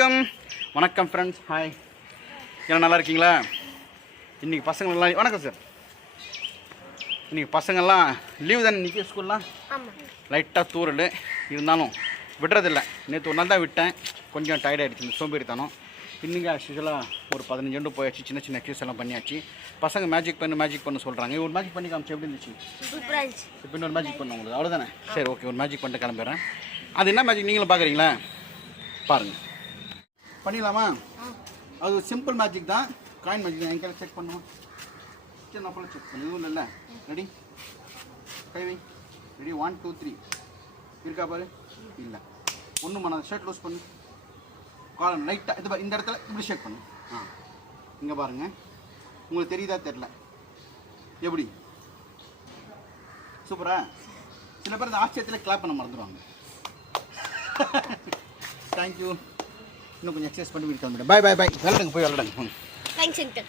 வணக்கம். வணக்கம் friends hi எல்லாம் நல்லா இருக்கீங்களா? இன்றைக்கி பசங்க நல்லா வணக்கம் சார் இன்றைக்கி பசங்கள்லாம் லீவு தானே இன்றைக்கி ஸ்கூல்லாம் லைட்டாக தூரல் இருந்தாலும் விடுறதில்ல. நேற்று ஒரு நாள் தான் விட்டேன். கொஞ்சம் tired ஆயிடுச்சு இந்த சோம்பேறித்தனம். இன்றைக்கி ஆக்சுவலாக ஒரு பதினஞ்சு ரெண்டு போயாச்சு சின்ன சின்ன எக்ஸசைஸ் எல்லாம் பண்ணியாச்சு. பசங்க மேஜிக் பண்ணு மேஜிக் பண்ணு சொல்கிறாங்க ஒரு மேஜிக் பண்ணி காமிச்சு எப்படி இருந்துச்சு? இப்போ இன்னொரு மேஜிக் பண்ண உங்களுக்கு. அவ்வளோதானே சரி ஓகே ஒரு மேஜிக் பண்ணிட்டு கிளம்பிடுறேன். அது என்ன மேஜிக் நீங்களும் பார்க்குறீங்களா? பாருங்கள் பண்ணிடலாமா? அது சிம்பிள் மேஜிக் தான். காயின் மேஜிக் தான். எங்கே செக் பண்ணுவோம் சரி நான் செக் பண்ணு. எதுவும் இல்லை ரெடி கை வை. ரெடி ஒன் டூ த்ரீ இருக்கா பாரு? இல்லை. ஒன்றும் பண்ணாத. ஷர்ட் லூஸ் பண்ணு. காலம் லைட்டாக இது இந்த இடத்துல இப்படி ஷேக் பண்ணு. ஆ. இங்கே பாருங்க. உங்களுக்கு தெரியுதா? தெரில எப்படி? சூப்பரா சில பேர் இந்த ஆச்சரியத்தில் கிளாப் பண்ண மறந்துடுவாங்க தேங்க்யூ இன்னும் கொஞ்சம் எக்ஸசைஸ் பண்ணி வீட்டு கிளம்பிட்டேன் பாய் பாய் பாய் விளாடுங்க போய் விளாடுங்க ம் தேங்க்ஸ் அங்கிள்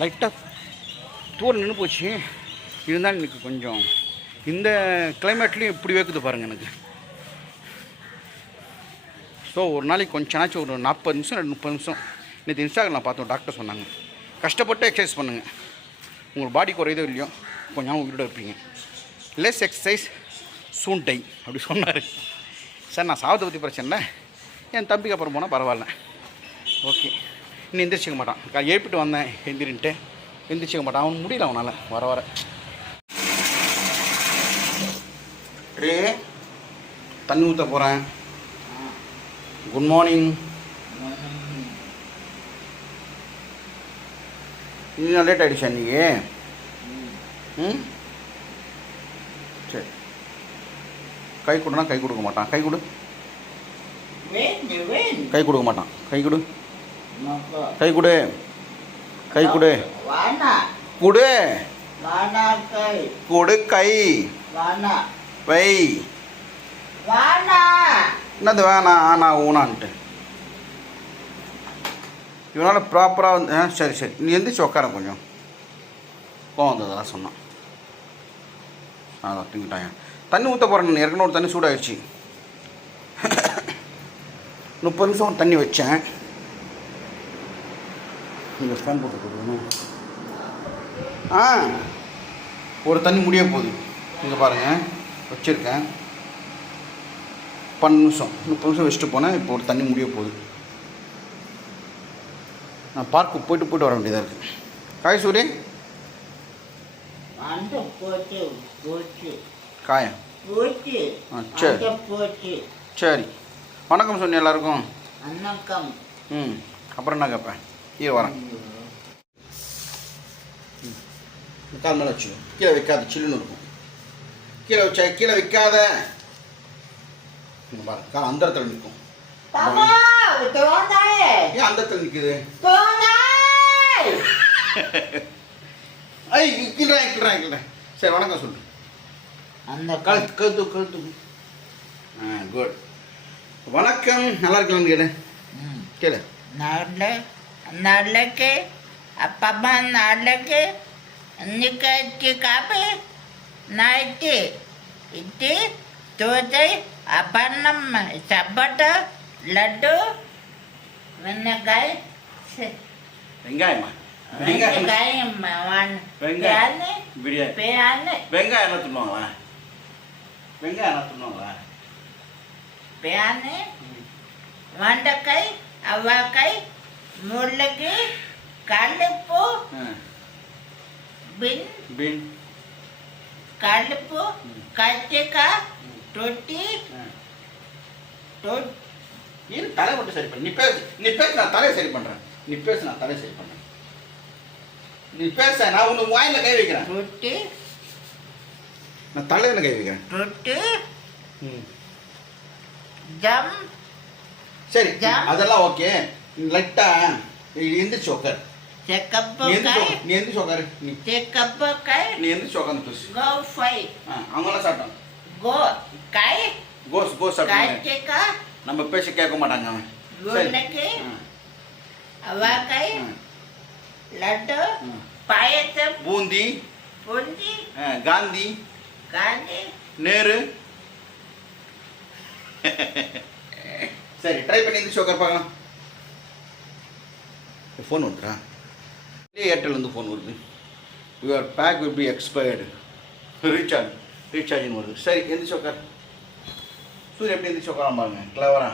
லைட்டாக தூரம் நின்று போச்சு. இருந்தாலும் எனக்கு கொஞ்சம் இந்த கிளைமேட்லேயும் இப்படி வைக்குது பாருங்கள் எனக்கு. ஸோ ஒரு நாளைக்கு கொஞ்சம் ஒரு நாற்பது நிமிஷம் ரெண்டு முப்பது நிமிஷம். நேற்று இன்ஸ்டாகிராமில் பார்த்தோம் டாக்டர் சொன்னாங்க. கஷ்டப்பட்டு எக்ஸசைஸ் பண்ணுங்கள் உங்கள் பாடி குறையதோ இல்லையோ கொஞ்சம் உயிரோட இருப்பீங்க. லெஸ் எக்ஸசைஸ் சூன் டை அப்படி சொன்னார். சார் நான் சாவத்தை பற்றி பிரச்சனை இல்லை. என் தம்பிக்கு அப்புறம் போனால் பரவாயில்ல. ஓகே. இன்னும் எந்திரிச்சிக்க மாட்டான். கா- எழுப்பிட்டு வந்தேன் எந்திரின்ட்டு எந்திரிச்சிக்க மாட்டான். அவன் முடியல அவனால். வர வர. ரே தண்ணி ஊற்ற போகிறேன் குட் மார்னிங் இன்னும் லேட் ஆகிடுச்சா இன்னைக்கு? ம்? சரி. கை கொடுனா கை கொடுக்க மாட்டான். கை கொடு. கை கொடுக்க மாட்டான். கை கொடு. கை கொடு. கை கொடு. கொடு. கொடு கை. வை. என்னது வேணாம் ஆனா ஊனான்ட்டு? இவனால் ப்ராப்பராக வந்து ஆ சரி சரி. நீ எந்திரிச்சு உட்கார கொஞ்சம். கோவம் வந்ததெல்லாம் சொன்னான். அதான் திங்கிட்டாங்க. தண்ணி ஊற்ற போகிறேன் ஏற்கனவே ஒரு தண்ணி சூடாயிடுச்சு முப்பது நிமிஷம் தண்ணி வச்சேன். நீங்கள் ஃபேன் போட்டு கொடுக்கணும்? ஆ. ஒரு தண்ணி முடிய போகுது. இங்கே பாருங்கள் வச்சுருக்கேன். பன்னெண்டு நிமிஷம். முப்பது நிமிஷம் வச்சுட்டு போனேன். இப்போ ஒரு தண்ணி முடிய போகுது. நான் பார்க்கு போயிட்டு போயிட்டு வர வேண்டியதாக இருக்குது காய் சூரி அந்த போச்சு போச்சு. காயம் போச்சு. ஆ, சரி. சரி. வணக்கம் சொன்னி எல்லாருக்கும். அன்னக்கம் ம் அப்புறம் என்ன கேட்பேன்? கீழே வரேன். கால் மேலே வச்சு கீழே வைக்காத சில்லுன்னு இருக்கும். கீழே வச்சா கீழே வைக்காத. இங்க பாரு கால் அந்த இடத்துல நிற்கும் ஏன் அந்த இடத்துல நிற்குது ஐ கிள்றேன் கிள்றேன் கிள்றேன். சரி வணக்கம் சொல்லு. அந்த கழுத்து கழுத்து கழுத்து. ஆ குட் வணக்கம். நல்லா இருக்கலாம்னு கேளு. கேளு. நல்ல நல்லக்கு அப்பம்மா நல்லக்கு இன்னைக்கு காப்பி நைட்டு இட்டு தோசை அப்பன்னம் சப்பட்ட லட்டு வெண்ணக்காய் வெங்காயமா? வெங்காயம் வெங்காயம். வெங்காயம். பேனு பிரியாணி. வெங்காயம் என்ன தின்னுவாங்களா? வெங்காயம் என்ன தின்னுவாங்களா? பேனு வெண்டைக்காய் அவ்வாக்காய் முள்ளக்கு கல்லுப்பு பின் பீன். கல்லுப்பு கத்திரிக்காய் தொட்டி ஆ. தொட் இரு தலை மட்டும் சரி பண்ணு. நீ பேசு நீ பேசு நான் தலையை சரி பண்ணுறேன் நீ பேசு நான் தலையை சரி பண்ணுறேன் நீ பேச நான் உனக்கு வாயில கை வைக்கிறேன். தொட்டி நான் தலையில கை வைக்கிறேன். தொட்டு ம். ஜம். சரி. அதெல்லாம் ஓகே. லைட்டா. எந்திரிச்சு உட்கார் நீ எந்திரிச்சு உட்காரு. நீ நீ. எந்திரிச்சு உட்காந்து பேசு. கோ ஃபை அவங்களாம் சாப்பிட்டான் கோ காய் கோஸ் கோஸ் சாப்பிட்டாங்க நம்ம பேச கேட்க மாட்டாங்க அவன். அவ்வாக்காய் ஆ, லட்டு. பாயசம் பூந்தி. புந்தி. காந்தி. காந்தி நேரு. சரி ட்ரை பண்ணி எந்திரிச்சு உட்கார பார்க்கலாம். ஃபோன் வந்துடா ஏர்டெல்லேருந்து ஃபோன் வருது. Your pack will be expired. Recharge ரீசார்ஜ்னு வருது. சரி எந்திரிச்சு உட்கார். சூரிய எப்படி எந்திரிச்சு உட்காராம பாருங்க. கிளவரா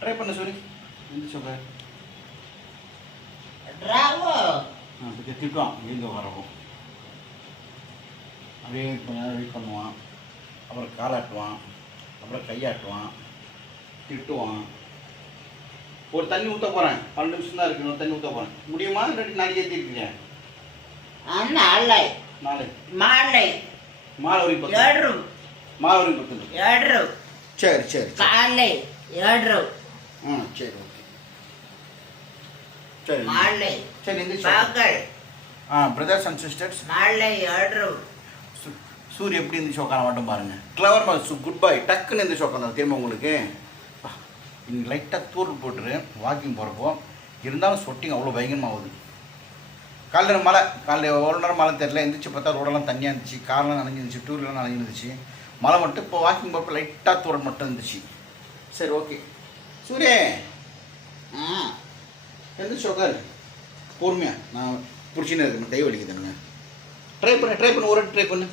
ட்ரை பண்ண சூரி ஆ இப்போ திட்டுவான் எழுந்து வரவும் அப்படியே கொஞ்ச நேரம் வெயிட் பண்ணுவான். அப்புறம் காலாட்டுவான் அப்புறம் கையாட்டுவான் திட்டுவான். ஒரு தண்ணி ஊற்ற போகிறேன் பன்னெண்டு நிமிஷம் தான் இருக்கு. தண்ணி ஊற்ற போகிறேன் முடியுமா? இல்லாட்டி நாளைக்கு ஏற்றிருக்கீங்க நாளை. நாளை. மாலை. மாலை ஏழு மாலை பத்து. ஏழு சரி சரி சரி. காலை ஏழு ஆ சரி ஓகே. சரி. மாலை. சரி பகல். ஆ பிரதர்ஸ் அண்ட் சிஸ்டர்ஸ் மாலை ஏழு சூரிய எப்படி இருந்துச்சு உட்கார மட்டும் பாருங்க. கிளவர் மா சு குட் பை டக்குன்னு இருந்துச்சு உட்காந்து திரும்ப உங்களுக்கு? இன்னைக்கு லைட்டாக தூர் போட்டுரு. வாக்கிங் போகிறப்போ இருந்தாலும் சொட்டிங் அவ்வளோ பயங்கரமாகுது காலையில் காலைல மழை. காலைல ஒரு நேரம் மழை தெரியல. எந்திரிச்சு பார்த்தா ரோடெல்லாம் தண்ணியாக இருந்துச்சு. கார்லாம் நனைஞ்சிருந்துச்சு டூர்லாம் நனைஞ்சிருந்துச்சு மழை மட்டும் இப்போ வாக்கிங் போகிறப்ப லைட்டாக தூரம் மட்டும் இருந்துச்சு. சரி ஓகே சூரிய ஆ எந்திரிச்சு உட்காரு. பொறுமையாக நான் பிடிச்சின்னு இருக்கேன். கை வலிக்குதுங்க ட்ரை பண்ணு ட்ரை பண்ணு. ஒரு ட்ரை பண்ணு.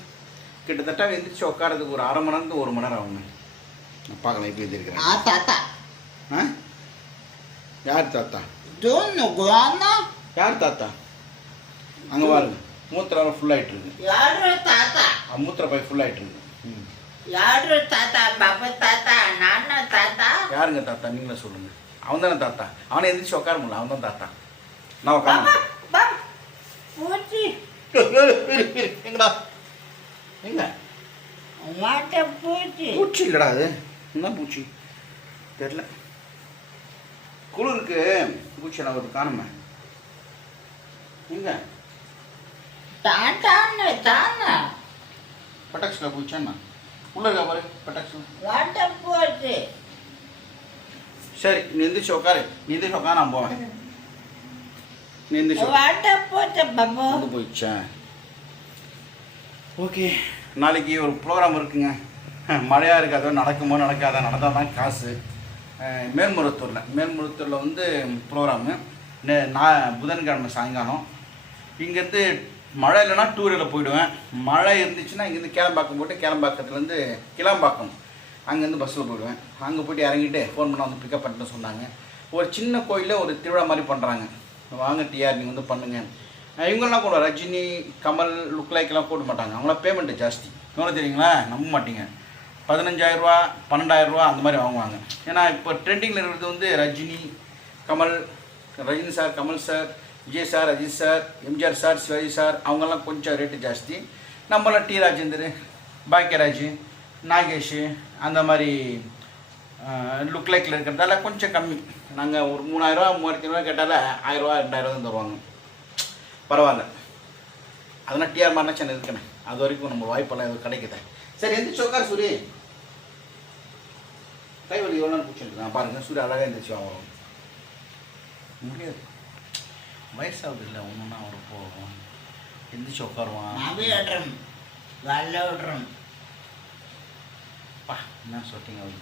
கிட்டத்தட்ட எந்திரிச்சு உட்காரதுக்கு ஒரு அரை மணி நேரத்துக்கு ஒரு மணி நேரம் ஆகுங்க. பார்க்கலாம் எப்படி எழுதிருக்கிறேன் ஆ தாத்தா. ஆ? யார் தாத்தா? தூணு குவானா யார் தாத்தா? அங்கே பாருங்க. மூத்திரம் ஃபுல்லாகிட்டு இருக்கு. ஏழு தாத்தா? மூத்திர பை ஃபுல்லாகிட்டு இருக்கு. ம். ஏழு தாத்தா? பாபு தாத்தா நானு தாத்தா? யாருங்க தாத்தா? நீங்களே சொல்லுங்க. அவன் தானே தாத்தா. அவனை எந்திரிச்சு உட்கார முடியல. அவன் தான் தாத்தா. நான் உட்காந்து பூச்சி. எங்கடா? எங்க? மாட்ட பூச்சி. பூச்சி இல்லடா அது. என்ன பூச்சி? தெரில குளிருக்கு பூச்சி நான் ஒரு காணுமே. எங்க? தாத்தான்னு தானா பட்டாக்ஸில் பூச்சாண்ணா உள்ள இருக்கா பாரு பட்டாக்ஸில் மாட்ட பூச்சி. சரி நீ எந்திரிச்சு உட்காரு நீ எந்திரிச்சு உட்காரு நான் போவேன். நீ எந்திரிச்சு உட்காரு. மாட்ட பூச்சி பாபு வந்து போயிடுச்சா ஓகே நாளைக்கு ஒரு ப்ரோக்ராம் இருக்குங்க. மழையாக இருக்காதோ நடக்குமோ நடக்காதா நடந்தால் தான் காசு. அஹ் மேல்மருவத்தூரில். வந்து ப்ரோக்ராமு நான் புதன்கிழமை சாயங்காலம். இங்கேருந்து மழை இல்லைன்னா டூரில் போயிடுவேன். மழை இருந்துச்சுன்னா இங்கேருந்து கேளம்பாக்கம் போட்டு கேளம்பாக்கத்துலேருந்து கிளம்பாக்கம். அங்கேருந்து பஸ்ஸில் போயிடுவேன். அங்கே போயிட்டு இறங்கிட்டு ஃபோன் பண்ண வந்து பிக்கப் பண்ணிட்டு சொன்னாங்க. ஒரு சின்ன கோயிலில் ஒரு திருவிழா மாதிரி பண்ணுறாங்க வாங்க டிஆர் நீங்கள் வந்து பண்ணுங்கள் இவங்கெல்லாம் கூட ரஜினி கமல் லுக் லைக்கெல்லாம் போட மாட்டாங்க. அவங்களாம் பேமெண்ட்டு ஜாஸ்தி. எவ்வளோ தெரியுங்களா? நம்ப மாட்டீங்க. பதினஞ்சாயிரரூவா பன்னெண்டாயிரரூவா அந்த மாதிரி வாங்குவாங்க. ஏன்னா இப்போ ட்ரெண்டிங்கில் இருக்கிறது வந்து Rajini Kamal Rajini sir Kamal sir Vijay sir Ajith sir MGR sir Sivaji sir அவங்கெல்லாம் கொஞ்சம் ரேட்டு ஜாஸ்தி. நம்மளாம் டி ராஜேந்தர் பாக்கியராஜ் நாகேஷ் அந்த மாதிரி லுக் லைக்கில் இருக்கிறதால கொஞ்சம் கம்மி. நாங்கள் ஒரு மூணாயிரரூவா மூவாயிரத்தி ஐநூறுவா கேட்டால ஆயிரரூவா ரெண்டாயிரரூவா தான் தருவாங்க. பரவாயில்ல. அதெல்லாம் டிஆர் மாதிரினா சேனல் இருக்கேனே அது வரைக்கும் நம்ம வாய்ப்பெல்லாம் எதுவும் கிடைக்குது சரி எந்திரிச்சு உட்கார் சூரி. கை வலி எவ்வளோ பிடிச்சிருக்கு? நான் பாருங்கள் சூரிய அழகாக எந்திரிச்சு ஆகும் முடியாது. வயசாகுது இல்லை ஒன்றுனா அவர் போகும். எந்திரிச்சு உட்காருவான். நவிடுறோம் வல்லவிடுறோம் பா என்ன சொல்லிட்டீங்க அவரு?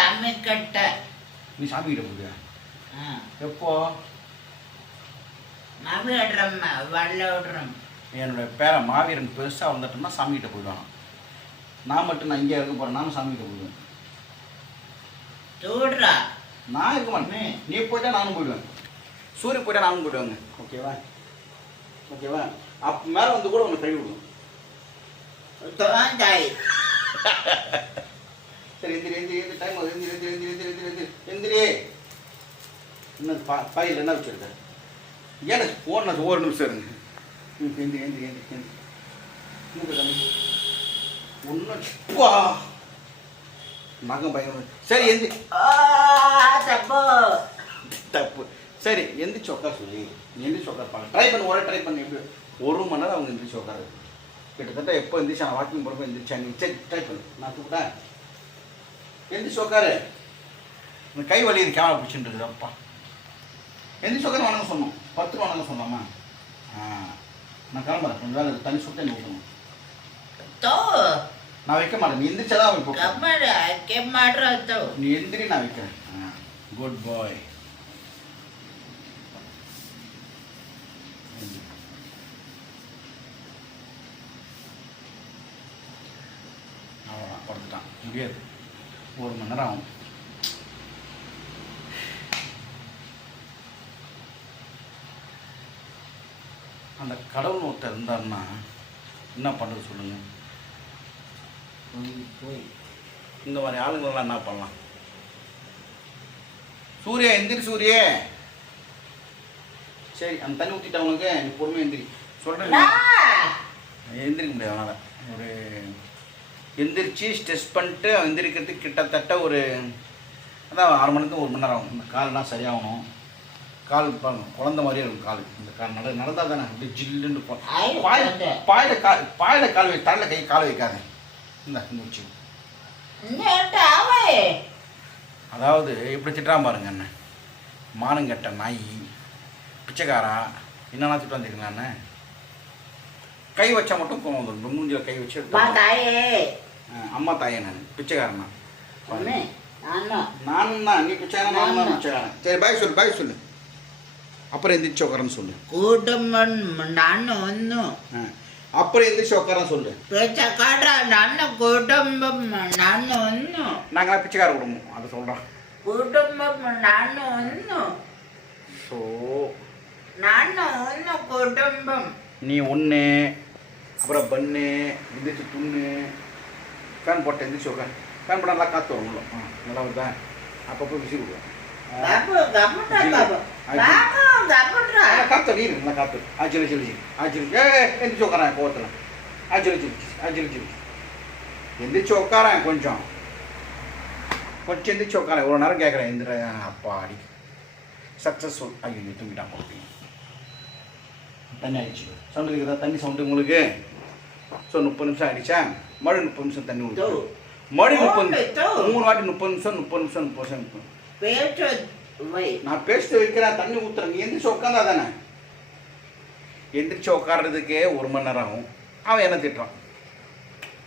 தம்மி கட்ட நீ சாமி கிட்ட போகுது எப்போ? நவிடுறோம் வல்லவிடுறோம் என்னோட பேரன் மாவீரன் பெருசாக வந்துட்டோம்னா சாமி கிட்ட போயிடுவான். நான் மட்டும் நான் இங்கே இருக்க போகிறேன் நானும் சாமி கிட்ட போயிடுவேன். சூடுறா நான் இருக்க மாட்டேன். நீ போயிட்டா நானும் போயிடுவேன். சூரிய போயிட்டா நானும் போயிடுவாங்க. ஓகேவா ஓகேவா அப்போ மேலே வந்து கூட உன்னை கை விடுவோம். சரி எந்திரி எந்திரி எந்திரி டைம் எந்திரி எந்திரி எந்திரி எந்திரி எந்திரி எந்திரி எந்திரி. என்ன பா பாயில் என்ன வச்சுருக்க? எனக்கு ஃபோன் ஒரு நிமிஷம் இருங்க ம், எந்திரி எந்திரி எந்திரி எந்திரி மூக்கு தம்பி. பயங்கரம் சரி எந்திரி ஆ தப்பு. தப்பு. சரி எந்திரிச்சு உட்கார சொல்லி. எந்திரிச்சு உட்கார பாருங்க ட்ரை பண்ணு ஒரு ட்ரை பண்ணி. எப்படி? ஒரு மணி நேரம் அவங்க எந்திரிச்சு உட்காரு கிட்டத்தட்ட எப்போ எந்திரிச்சு நான் வாக்கிங் போகிறப்ப எந்திரிச்சா நீ? சரி ட்ரை பண்ணு. நான் தூக்கிட்டேன் எந்திரிச்சு உட்காரு. கை வலி கேமரா பிடிச்சிட்டு இருக்குது எந்த சொக்கர் வணங்க சொன்னோம்? பத்து ரூபா வணங்க சொல்லாமா நான் கிளம்புறேன். கொஞ்சம் நாள் தனி சுட்டு எனக்கு ஊற்றணும் நான் வைக்க மாட்டேன். நீ எந்திரிச்சதா வைப்போம் நீ எந்திரி நான் வைக்கிறேன். குட் பாய் படுத்துட்டான் முடியாது. ஒரு மணி நேரம் ஆகும். அந்த கடவுள் ஒருத்தர் இருந்தாருன்னா என்ன பண்ணுறது சொல்லுங்கள் போய் இந்த மாதிரி ஆளுங்களெல்லாம் என்ன பண்ணலாம்? சூர்யா எந்திரி சூரிய. சரி அந்த தண்ணி ஊற்றிட்டா உனக்கு நீ பொறுமையாக எந்திரி. சொல்கிறேன் எந்திரிக்க முடியாது அதனால் ஒரு எந்திரிச்சு ஸ்ட்ரெஸ் பண்ணிட்டு எந்திரிக்கிறதுக்கு கிட்டத்தட்ட ஒரு அதான் அரை மணிக்கு ஒரு மணி நேரம் ஆகும். இந்த கால்லாம் சரியாகணும். கால் குழந்த மாதிரியே இருக்கும் கால். இந்த கால் நட நடந்தால் தானே அப்படியே ஜில்லுன்னு போ- ஐ, பாய் குழந்தை. பாயில கால் பாயில கால் வை தலையில் கை கால் வைக்காத. இந்த நேட்டாவே அதாவது இப்படி திட்டுறான் பாருங்க என்ன மானங்கெட்ட நாய். பிச்சைக்காரா? என்னென்ன திட்டு வந்துருக்கேன் நான் கை வச்சா மட்டும் கோவம் வந்துடும் மூஞ்சில் கை வச்சு அம்மா தாயே நான். பிச்சைக்காரனா நானு. தான். நீ பிச்சைக்காரன் நானும் தான். பிச்சைக்காரன். சரி பாய் சொல்லு பாய் சொல்லு. அப்புறம் எந்திரிச்சு உட்காரன்னு சொல்லு. கூட்டமன் நான் ஒன்றும் அப்புறம் எந்திரிச்சு உட்காரன்னு சொல்லு. பிச்சைக்காரா நான் குடும்பம் நான் ஒன்றும் நாங்களாம் பிச்சைக்கார குடும்பம் அதை சொல்கிறோம் குடும்பம் நான் ஒன்றும் சோ நான் ஒன்று குடும்பம் நீ ஒன்று அப்புறம் பண்ணு எந்திரிச்சு துண்ணு. ஃபேன் போட்ட எந்திரிச்சு உட்கார் ஃபேன் போட்டால் நல்லா காற்று வரும் நல்லா வருதா? அப்பப்போ விசிறு விடுவோம் காத்து நீர் நல்லா காத்து. ஆச்சுல சிலிச்சு ஆச்சுல எந்திரிச்சு உட்காரன் கோவத்தில். ஆச்சுல சிலிச்சு ஆச்சுல சிலிச்சு எந்திரிச்சு உட்காரன் கொஞ்சம். கொஞ்சம் எந்திரிச்சு உட்காரன் இவ்வளோ நேரம் கேட்குறேன் எந்திர அப்பாடி சக்ஸஸ்ஃபுல் ஐயோ தூங்கிட்டான் போட்டீங்க தண்ணி ஆயிடுச்சு. சவுண்டு கேட்குதா தண்ணி சவுண்டு உங்களுக்கு? ஸோ முப்பது நிமிஷம் ஆயிடுச்சேன் மறுபடியும் முப்பது நிமிஷம் தண்ணி ஊற்று மறுபடியும் முப்பது மூணு வாட்டி முப்பது நிமிஷம் முப்பது நிமிஷம் முப்பது நிமிஷம். நான் பேசிட்டு வைக்கிறேன் தண்ணி ஊற்றுறேன் நீ எந்திரிச்சு உட்காந்தா தானே? எந்திரிச்சு உட்கார்றதுக்கே ஒரு மணி நேரம் ஆகும். அவன் என்ன திட்டுறான்?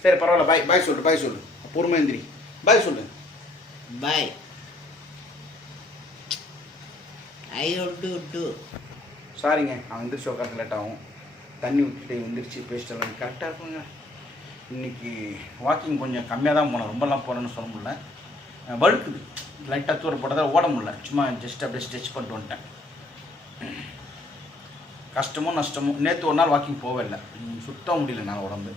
சரி பரவாயில்ல பாய் பாய் சொல்லு பாய் சொல்லு. பொறுமை எந்திரி. பாய் சொல்லு. బై ஐயோ டு டு சாரிங்க அவன் எந்திரிச்சு உட்காந்து லேட் ஆகும். தண்ணி ஊற்றிட்டு எந்திரிச்சு பேசிட்டு எல்லாம் கரெக்டாக இருக்குங்க. இன்னைக்கு வாக்கிங் கொஞ்சம் கம்மியாக தான் போனேன் ரொம்பலாம் போனேன்னு சொல்ல முடியல. வழுக்குது. லைட்டாக தூர போட்டதாக ஓட முடில சும்மா ஜஸ்ட் அப்படியே ஸ்ட்ரெச் பண்ணிட்டு வந்துட்டேன். கஷ்டமோ நஷ்டமோ நேற்று ஒரு நாள் வாக்கிங் போகவே இல்லை. முடியல நான் உடம்பு.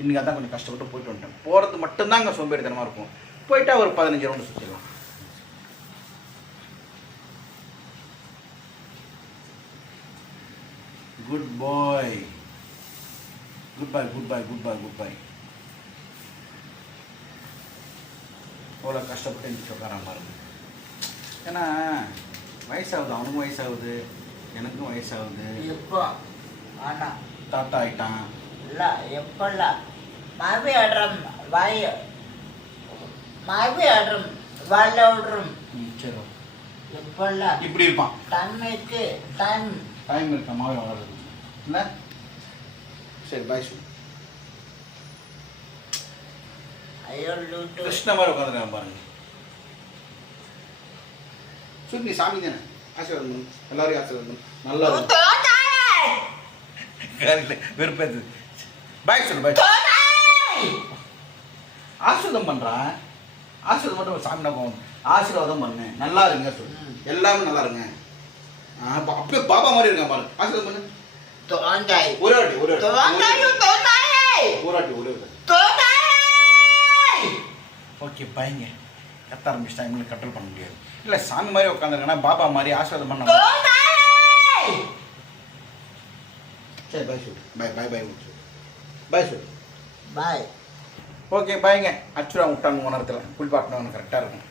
இன்றைக்கி அதான் கொஞ்சம் கஷ்டப்பட்டு போயிட்டு வந்துட்டேன். போகிறது மட்டும்தான் அங்கே சோம்பேறித்தனமாக இருக்கும். போயிட்டா ஒரு பதினஞ்சு round சுற்றிடலாம் good bye good bye good bye good bye good bye எவ்வளோ கஷ்டப்பட்டு எழுந்திரிச்சு உட்காராம பாருங்க. ஏன்னா வயசாகுது அவனுக்கும் வயசாகுது எனக்கும் வயசாகுது. எப்போ? ஆனா. தாத்தா ஆயிட்டான். இல்ல எப்பல்ல மாவி ஆடுறோம் வாய். மாவி ஆடுறோம் வாழ விடுறோம். சரி எப்பல்ல இப்படி இருப்பான். டைமுக்கு டைம் டைம் இருக்க? மாவே வளருது. இல்லை சரி பாய் சொல்லு ஐயோ லூட்டு கிருஷ்ண மாதிரி உட்காந்துருக்கான் பாருங்க. நீ சாமி தானே? ஆசீர்வாதம். எல்லாரையும் ஆசீர்வாதம். நல்லா வெறுப்பேது பாய் சொல்லு பாய் ஆசீர்வாதம் பண்றான் ஆசீர்வாதம் மட்டும் சாமி போகணும் ஆசீர்வாதம் பண்ணு. நல்லா இருங்க சொல்லு. எல்லாமே நல்லா இருங்க. அப்படியே பாபா மாதிரி இருக்கான் பாரு. ஆசீர்வாதம் பண்ணு. ஒரே வாட்டி ஒரே வாட்டி. ஒரு வாட்டி ஒரே வாட்டி. ஓகே பாய்ங்க. கத்த ஆரம்பிச்சிட்டா இவங்களுக்கு கண்ட்ரோல் பண்ண முடியாது. இல்லை சாமி மாதிரி உட்காந்துருக்கனா பாபா மாதிரி ஆசீர்வாதம் பண்ண சரி பாய் சொல்லு பாய் பாய் பாய் சொல்லு பாய் சொல்லு பாய் ஓகே பாய்ங்க. அச்சுரா விட்டாங்க நேரத்தில் குளிப்பாட்டினவங்க கரெக்டாக இருக்கும்.